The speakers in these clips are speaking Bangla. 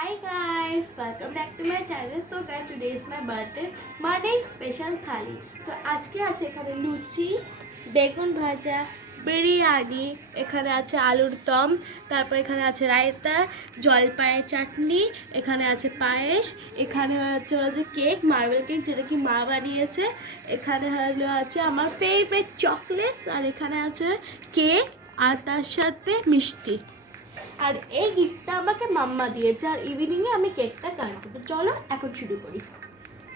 Hi guys, welcome back to my channel. So guys, today is my birthday. Morning special থালি। তো আজকে আছে এখানে লুচি, বেগুন ভাজা, বিরিয়ানি, এখানে আছে আলুর দম, তারপর এখানে আছে রায়তা, জলপাইয়ের চাটনি, এখানে আছে পায়েস, এখানে হচ্ছে কেক, মার্বেল কেক যেটা কি মা বানিয়েছে, এখানে হলো আছে আমার ফেভারিট চকলেটস, আর এখানে আছে কেক আর তার সাথে মিষ্টি। আর এই গিফটটা আমাকে মাম্মা দিয়েছে, আর ইভিনিংয়ে আমি কেকটা কাটবো। তো চলো এখন শুরু করি।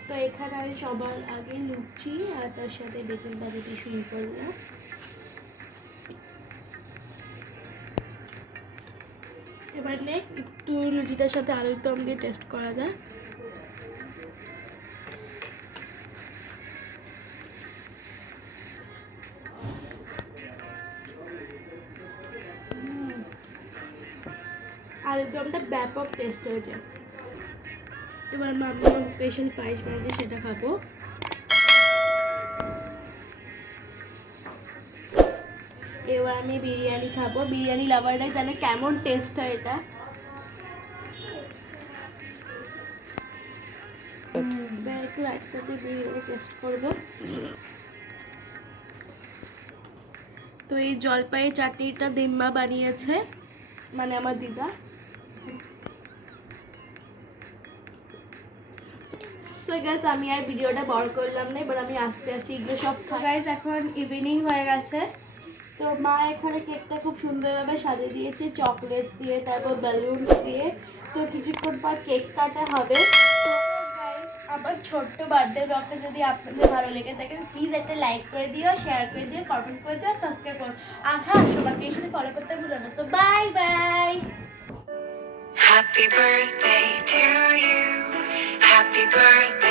তো এখানে আমি সবার আগে লুচি আর তার সাথে বেগুন ভাজা দিয়ে শুরু করলাম। এবার একটু লুচিটার সাথে আলুর দম দিয়ে টেস্ট করা যায়। আলুর দমটা ব্যাপক টেস্ট হয়েছে। এবার মাম্মা স্পেশাল পায়েস বানিয়ে সেটা খাবো। এবার আমি বিরিয়ানি খাবো। বিরিয়ানি লাভাররা জানে কেমন টেস্ট হয় এটা। একটু একসাথে বিরিয়ানি টেস্ট করবো। তো এই জলপাইয়ের চাটনিটা দিম্মা বানিয়েছে, মানে আমার দিদা। তো গাইস আমি আর ভিডিওটা বড় করলাম না, এবার আমি আস্তে আস্তে এগুলো সব খাই। গাইস এখন ইভিনিং হয়ে গেছে। তো মা এখানে কেকটা খুব সুন্দরভাবে সাজিয়ে দিয়েছে চকলেটস দিয়ে, তারপর বেলুনস দিয়ে। তো কিছুক্ষণ পর কেক কাটা হবে। তো গাইস আমার ছোট্ট বার্থডে ব্লগটা যদি আপনাদের ভালো লেগে থাকে প্লিজ একটা লাইক করে দিও, শেয়ার করে দিও, কমেন্ট করে দিও, সাবস্ক্রাইব করো। আর হ্যাঁ, সবাইকে এসে ফলো করতে ভুলো না। তো bye bye. Happy birthday to you. Happy birthday.